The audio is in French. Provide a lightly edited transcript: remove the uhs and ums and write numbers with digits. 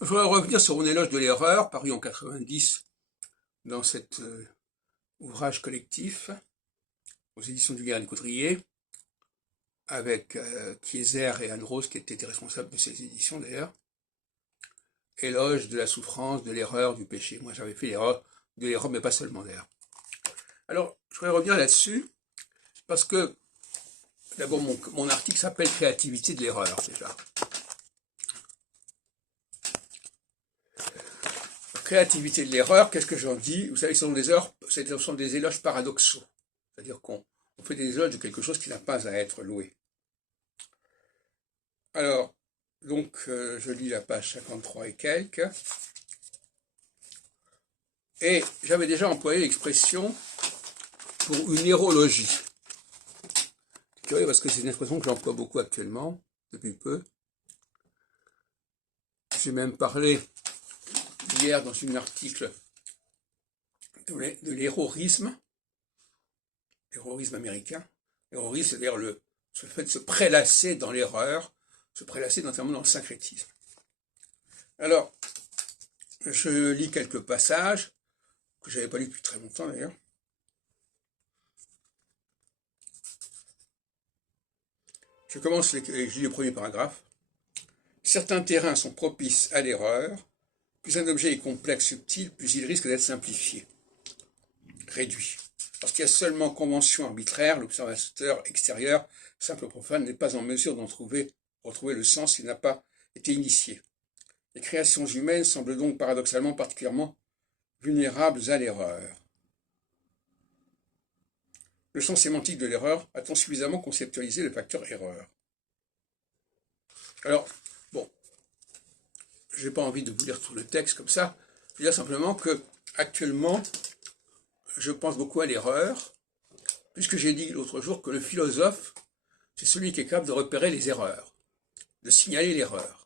Je voudrais revenir sur mon éloge de l'erreur, paru en 90 dans cet ouvrage collectif aux éditions du Guérin de Coudrier, avec Kieser et Anne Rose qui étaient responsables de ces éditions d'ailleurs. Éloge de la souffrance, de l'erreur, du péché. Moi j'avais fait de l'erreur, mais pas seulement d'ailleurs. Alors, je voudrais revenir là-dessus, parce que d'abord mon article s'appelle Créativité de l'erreur déjà. Créativité de l'erreur, qu'est-ce que j'en dis? Vous savez, ce sont des éloges paradoxaux. C'est-à-dire qu'on fait des éloges de quelque chose qui n'a pas à être loué. Alors, donc, je lis la page 53 et quelques. Et j'avais déjà employé l'expression pour une érologie. C'est curieux parce que c'est une expression que j'emploie beaucoup actuellement, depuis peu. J'ai même parlé hier dans un article de l'héroïsme américain. L'héroïsme, c'est-à-dire ce fait de se prélasser dans l'erreur, se prélasser notamment dans le syncrétisme. Alors, je lis quelques passages, que je n'avais pas lu depuis très longtemps d'ailleurs. Je lis le premier paragraphe. Certains terrains sont propices à l'erreur. Plus un objet est complexe, subtil, plus il risque d'être simplifié, réduit. Lorsqu'il y a seulement convention arbitraire, l'observateur extérieur, simple profane, n'est pas en mesure retrouver le sens s'il n'a pas été initié. Les créations humaines semblent donc paradoxalement particulièrement vulnérables à l'erreur. Le sens sémantique de l'erreur a-t-on suffisamment conceptualisé le facteur erreur? Alors, bon, je n'ai pas envie de vous lire tout le texte comme ça. Je veux dire simplement que, actuellement, je pense beaucoup à l'erreur, puisque j'ai dit l'autre jour que le philosophe, c'est celui qui est capable de repérer les erreurs, de signaler l'erreur.